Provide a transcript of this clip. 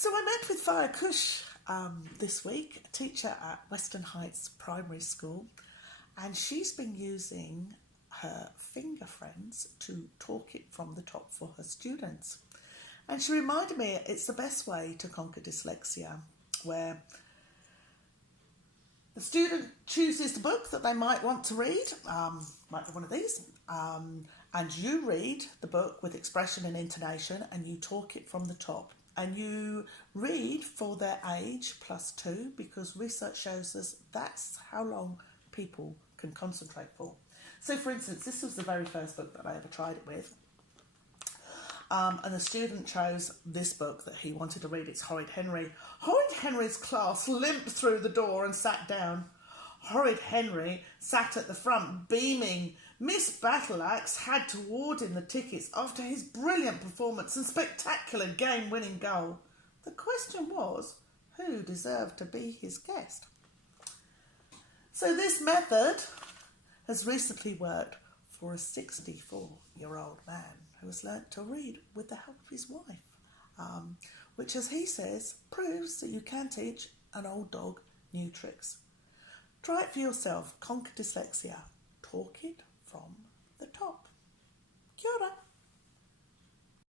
So I met with Whaea Kush this week, a teacher at Western Heights Primary School, and she's been using her finger friends to talk it from the top for her students. And she reminded me it's the best way to conquer dyslexia, where the student chooses the book that they might want to read, might be one of these, and you read the book with expression and intonation and you talk it from the top. And you read for their age +2, because research shows us that's how long people can concentrate for. So for instance, this was the very first book that I ever tried it with. And the student chose this book that he wanted to read. It's Horrid Henry. Horrid Henry's class limped through the door and sat down. Horrid Henry sat at the front, beaming. Miss Battleaxe had to award him the tickets after his brilliant performance and spectacular game-winning goal. The question was, who deserved to be his guest? So this method has recently worked for a 64-year-old man who has learnt to read with the help of his wife, which, as he says, proves that you can teach an old dog new tricks. Try it for yourself. Conquer dyslexia. Talk it from the top. Kia ora.